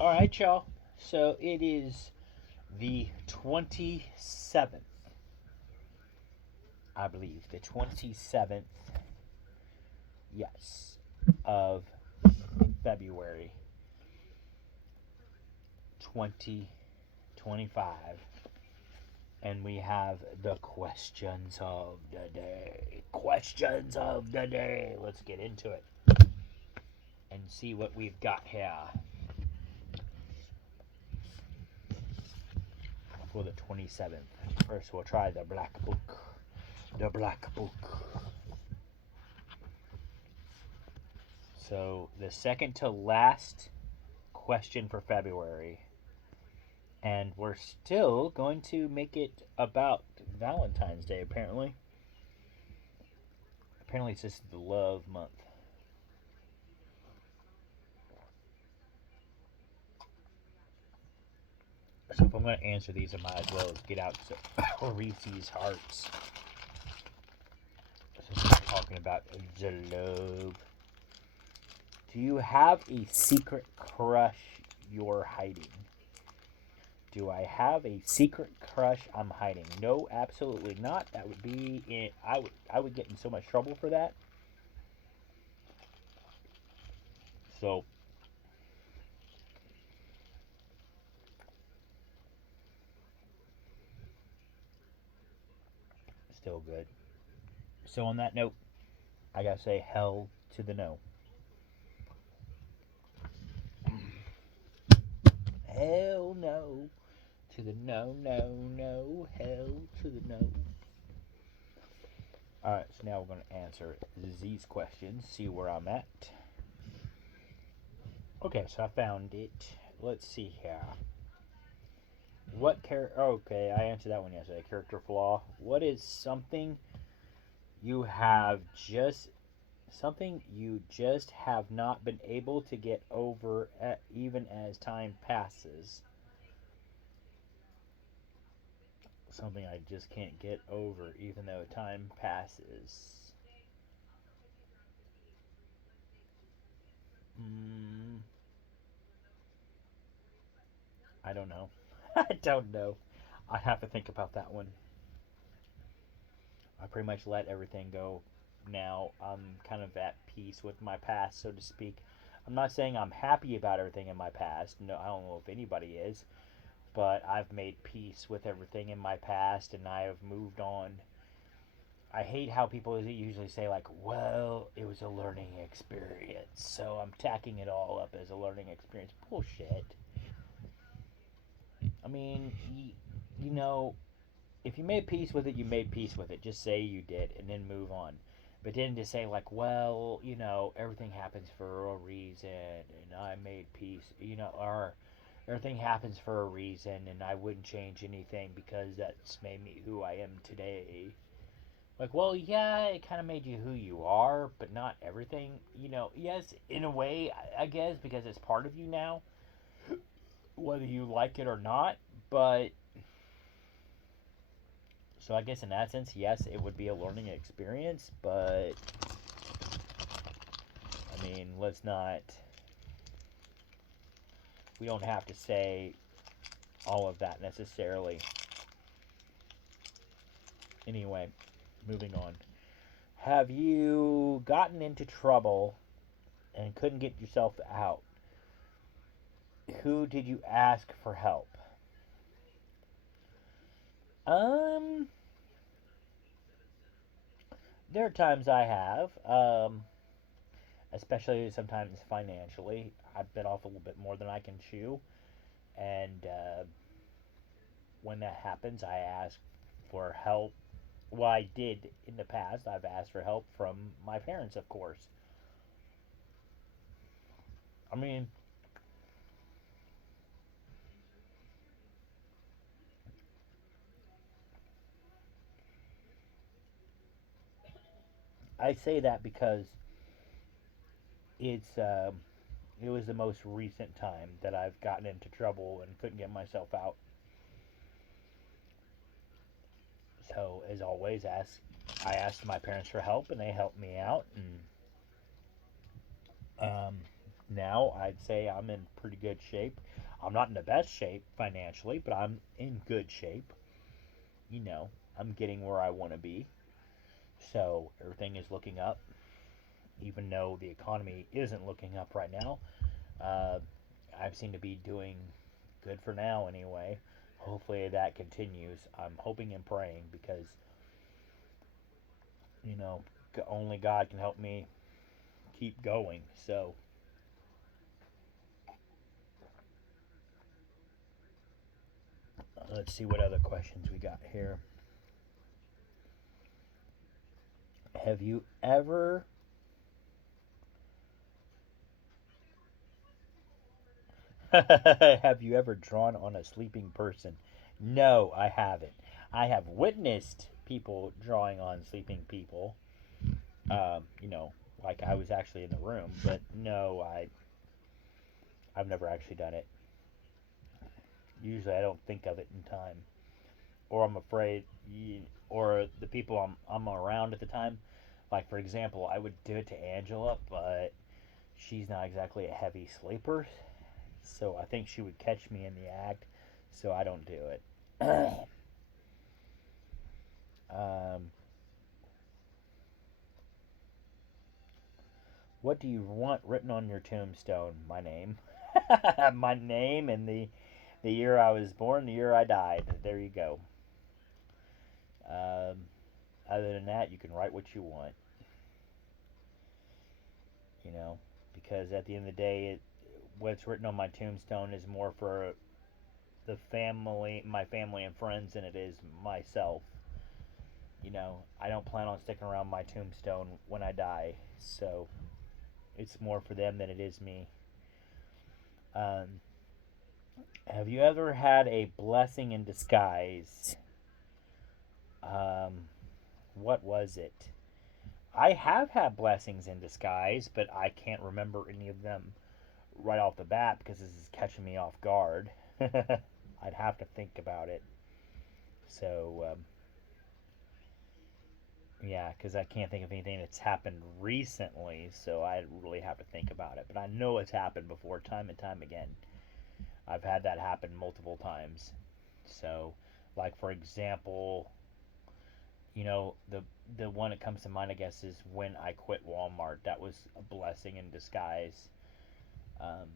All right, y'all. So it is the 27th, I believe. The 27th, yes, of February 2025. And we have the questions of the day. Questions of the day. Let's get into it and see what we've got here for the 27th. First, we'll try the Black Book. The Black Book. So, the second to last question for February. And we're still going to make it about Valentine's Day, apparently. Apparently, it's just the love month. So, if I'm going to answer these, I might as well get out some Reese's Hearts. Since we're talking about the love. Do you have a secret crush you're hiding? Do I have a secret crush I'm hiding? No, absolutely not. That would be I would get in so much trouble for that. So still good. So on that note, I gotta say hell to the no. Hell no to the no, no, no. Hell to the no. Alright, so now we're gonna answer these questions, see where I'm at. Okay, so I found it. Let's see here. What character? Okay, I answered that one yesterday. Character flaw. What is you have just something you just have not been able to get over even as time passes? Something I just can't get over even though time passes. Mm, I don't know. I don't know. I have to think about that one. I pretty much let everything go now. I'm kind of at peace with my past, so to speak. I'm not saying I'm happy about everything in my past. No, I don't know if anybody is, but I've made peace with everything in my past and I have moved on. I hate how people usually say, like, well, it was a learning experience, so I'm tacking it all up as a learning experience. Bullshit. I mean, you know, if you made peace with it, you made peace with it. Just say you did and then move on. But then to say, like, well, everything happens for a reason and I made peace, or everything happens for a reason and I wouldn't change anything because that's made me who I am today. Like, well, yeah, it kind of made you who you are, but not everything. Yes, in a way, I guess, because it's part of you now, whether you like it or not. But so I guess in that sense, yes, it would be a learning experience, but I mean, let's not. We don't have to say all of that necessarily. Anyway, moving on. Have you gotten into trouble and couldn't get yourself out? Who did you ask for help? Um, there are times I have, especially sometimes financially. I've been off a little bit more than I can chew, and when that happens, I ask for help. Well, I did in the past. I've asked for help from my parents, of course. I mean, I say that because it's it was the most recent time that I've gotten into trouble and couldn't get myself out. So, as always, I asked my parents for help, and they helped me out. And Now I'd say I'm in pretty good shape. I'm not in the best shape financially, but I'm in good shape. You know, I'm getting where I want to be. So everything is looking up, even though the economy isn't looking up right now. Uh, I seem to be doing good for now anyway. Hopefully that continues. I'm hoping and praying because, you know, only God can help me keep going. So let's see what other questions we got here. Have you ever have you ever drawn on a sleeping person? No, I haven't. I have witnessed people drawing on sleeping people. You know, like I was actually in the room, but no, I've never actually done it. Usually, I don't think of it in time, or I'm afraid, or the people I'm around at the time. Like for example, I would do it to Angela, but she's not exactly a heavy sleeper, so I think she would catch me in the act, so I don't do it. um, what do you want written on your tombstone? My name, my name, and the year I was born, the year I died. There you go. Um, other than that, you can write what you want. You know, because at the end of the day, what's written on my tombstone is more for the family, my family and friends, than it is myself. You know, I don't plan on sticking around my tombstone when I die, so it's more for them than it is me. Um, have you ever had a blessing in disguise? Um, what was it? I have had blessings in disguise, but I can't remember any of them right off the bat because this is catching me off guard. I'd have to think about it. So, yeah, because I can't think of anything that's happened recently, so I really have to think about it. But I know it's happened before, time and time again. I've had that happen multiple times. So, like for example, you know, the one that comes to mind, I guess, is when I quit Walmart. That was a blessing in disguise, um,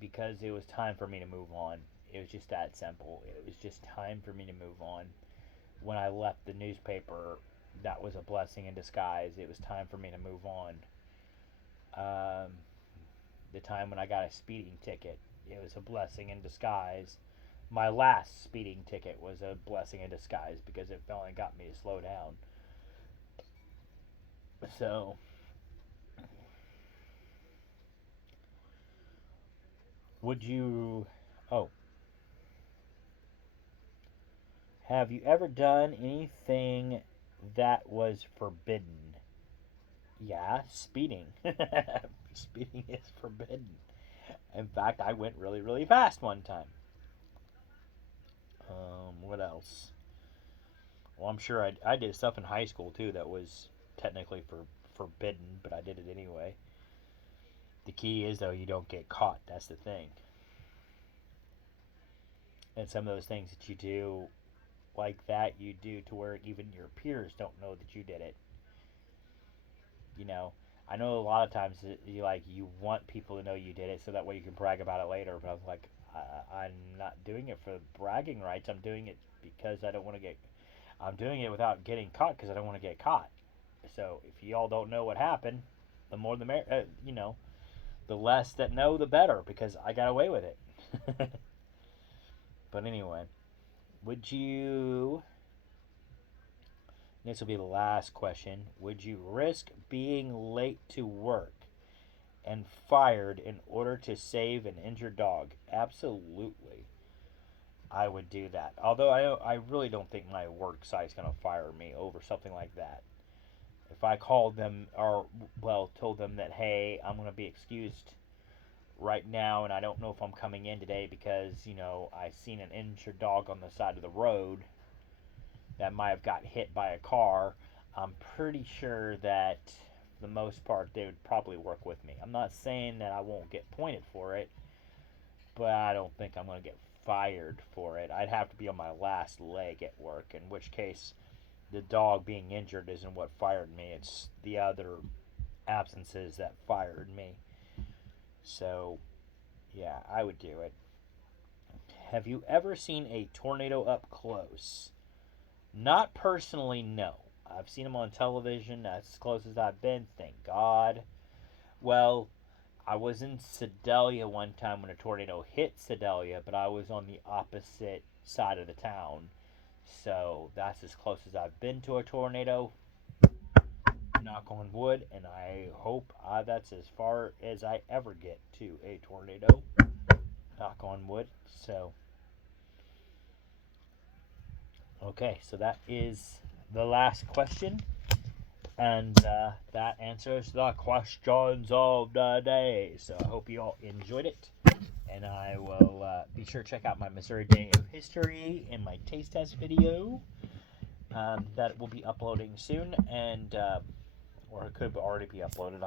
because it was time for me to move on. It was just that simple. It was just time for me to move on. When I left the newspaper, that was a blessing in disguise. It was time for me to move on. Um, the time when I got a speeding ticket, it was a blessing in disguise. My last speeding ticket was a blessing in disguise because it finally got me to slow down. So, would you. Oh, have you ever done anything that was forbidden? Yeah, speeding. Speeding is forbidden. In fact, I went really, really fast one time. What else? Well, I'm sure I did stuff in high school too that was technically forbidden, but I did it anyway. The key is though you don't get caught. That's the thing. And some of those things that you do like that, you do to where even your peers don't know that you did it. You know, I know a lot of times you want people to know you did it so that way you can brag about it later. But I'm like, I'm not doing it for bragging rights. I'm doing it because I don't want to get. I'm doing it without getting caught because I don't want to get caught. So if y'all don't know what happened, the more the you know, the less that know, the better because I got away with it. But anyway, would you? This will be the last question. Would you risk being late to work and fired in order to save an injured dog? Absolutely. I would do that. Although I really don't think my work site's going to fire me over something like that. If I called them or, well, told them that, hey, I'm going to be excused right now and I don't know if I'm coming in today because, you know, I seen an injured dog on the side of the road that might have got hit by a car, I'm pretty sure that the most part, they would probably work with me. I'm not saying that I won't get pointed for it, but I don't think I'm going to get fired for it. I'd have to be on my last leg at work, in which case the dog being injured isn't what fired me. It's the other absences that fired me. So, yeah, I would do it. Have you ever seen a tornado up close? Not personally, no. I've seen them on television. That's as close as I've been, thank God. Well, I was in Sedalia one time when a tornado hit Sedalia, but I was on the opposite side of the town. So that's as close as I've been to a tornado. Knock on wood, and I hope that's as far as I ever get to a tornado. Knock on wood. So, okay, so that is the last question. And that answers the questions of the day. So I hope you all enjoyed it. And I will be sure to check out my Missouri Day of History and my taste test video that will be uploading soon. And, or it could already be uploaded.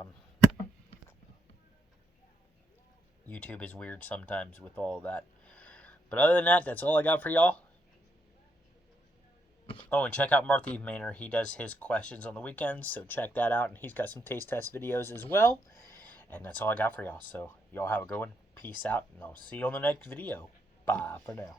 YouTube is weird sometimes with all of that. But other than that, that's all I got for y'all. Oh, and check out Marthy Manor. He does his questions on the weekends, so check that out. And he's got some taste test videos as well. And that's all I got for y'all. So y'all have a good one. Peace out, and I'll see you on the next video. Bye for now.